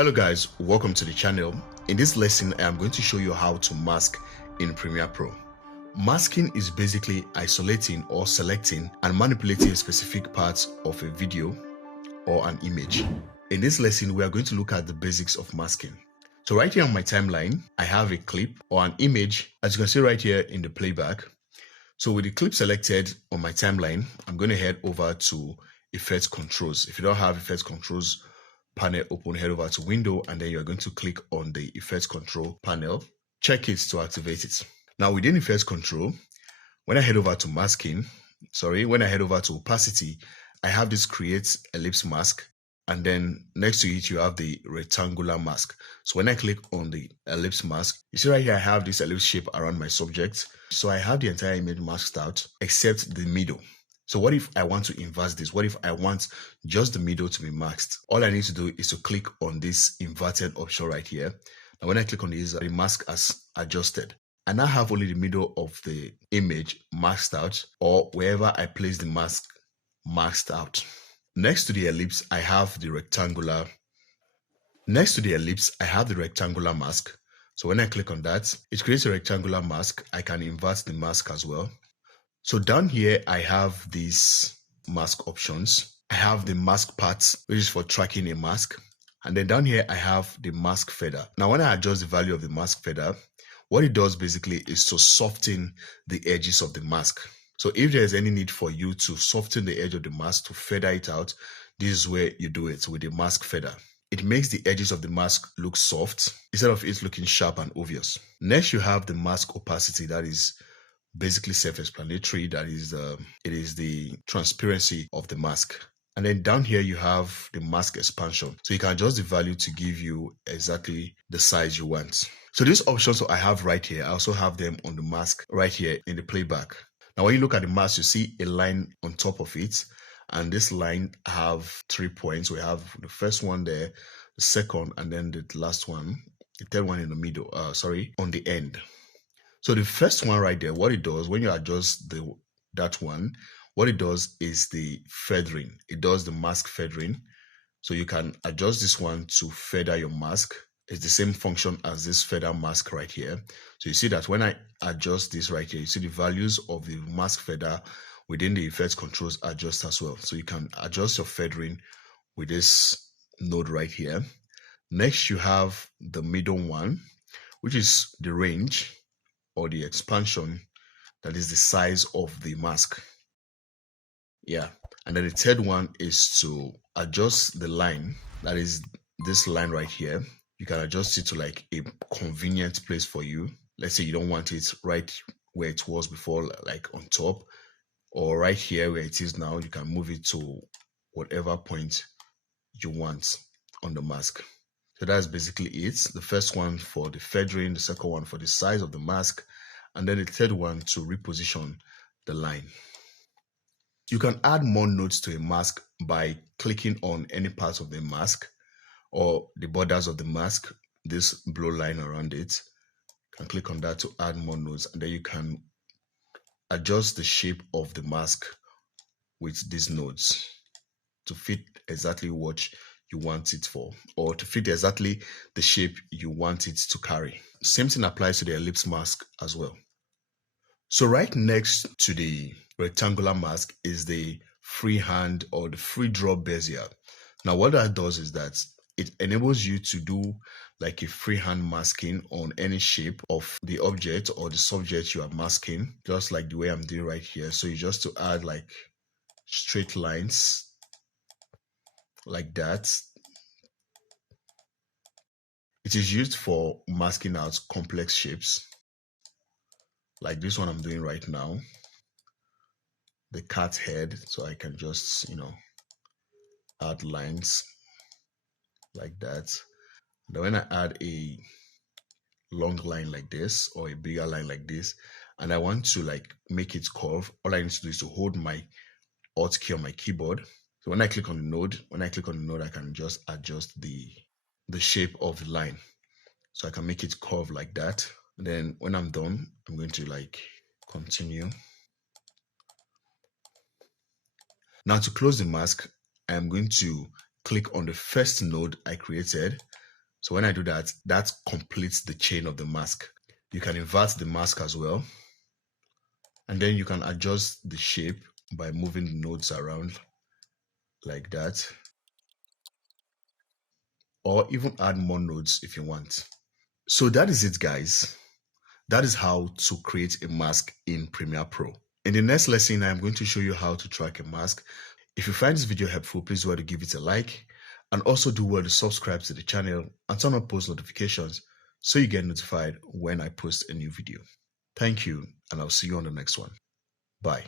Hello guys, welcome to the channel. In this lesson, I am going to show you how to mask in Premiere Pro. Masking is basically isolating or selecting and manipulating specific parts of a video or an image. In this lesson, we are going to look at the basics of masking. So right here on my timeline, I have a clip or an image, as you can see right here in the playback. So with the clip selected on my timeline, I'm going to head over to Effects Controls. If you don't have Effects Controls panel open, head over to Window, and then you're going to click on the Effects Control panel. Check it to activate it. Now within Effects Control, when I head over to Opacity, I have this Create Ellipse Mask, and then next to it you have the Rectangular Mask. So when I click on the Ellipse Mask, you see right here I have this ellipse shape around my subject. So I have the entire image masked out except the middle. So what if I want to invert this? What if I want just the middle to be masked? All I need to do is to click on this inverted option right here. Now when I click on this, the mask has adjusted. I now have only the middle of the image masked out, or wherever I place the mask masked out. Next to the ellipse, I have the rectangular. Next to the ellipse, I have the rectangular mask. So when I click on that, it creates a rectangular mask. I can invert the mask as well. So down here, I have these mask options. I have the mask parts, which is for tracking a mask. And then down here, I have the mask feather. Now, when I adjust the value of the mask feather, what it does basically is to soften the edges of the mask. So if there's any need for you to soften the edge of the mask to feather it out, this is where you do it with the mask feather. It makes the edges of the mask look soft instead of it looking sharp and obvious. Next, you have the mask opacity. That is basically self-explanatory. That is it is the transparency of the mask. And then down here you have the mask expansion, so you can adjust the value to give you exactly the size you want. So these options I have right here, I also have them on the mask right here in the playback. Now when you look at the mask, you see a line on top of it, and this line have 3 points. We have the first one there, the second, and then the last one, the third one in the middle, on the end. So the first one right there, what it does when you adjust that one, what it does is the feathering. It does the mask feathering. So you can adjust this one to feather your mask. It's the same function as this feather mask right here. So you see that when I adjust this right here, you see the values of the mask feather within the effects controls adjust as well. So you can adjust your feathering with this node right here. Next, you have the middle one, which is the range or the expansion, that is the size of the mask. Yeah. And then the third one is to adjust the line, that is this line right here. You can adjust it to like a convenient place for you. Let's say you don't want it right where it was before, like on top, or right here where it is now. You can move it to whatever point you want on the mask. So that's basically it. The first one for the feathering, the second one for the size of the mask, and then the third one to reposition the line. You can add more nodes to a mask by clicking on any part of the mask or the borders of the mask, this blue line around it. You can click on that to add more nodes, and then you can adjust the shape of the mask with these nodes to fit exactly what you want it for, or to fit exactly the shape you want it to carry. Same thing applies to the ellipse mask as well. So right next to the rectangular mask is the freehand or the free draw Bezier. Now what that does is that it enables you to do like a freehand masking on any shape of the object or the subject you are masking, just like the way I'm doing right here. So you just to add like straight lines like that. It is used for masking out complex shapes, like this one I'm doing right now, the cat head. So I can just, add lines like that. And then when I add a long line like this or a bigger line like this, and I want to like make it curve, all I need to do is to hold my Alt key on my keyboard. So when I click on the node, I can just adjust the shape of the line. So I can make it curve like that. And then when I'm done, I'm going to like continue. Now to close the mask, I am going to click on the first node I created. So when I do that, that completes the chain of the mask. You can invert the mask as well. And then you can adjust the shape by moving the nodes around like that. Or even add more nodes if you want. So that is it, guys. That is how to create a mask in Premiere Pro. In the next lesson, I'm going to show you how to track a mask. If you find this video helpful, please do well to give it a like, and also do well to subscribe to the channel and turn on post notifications so you get notified when I post a new video. Thank you, and I'll see you on the next one. Bye.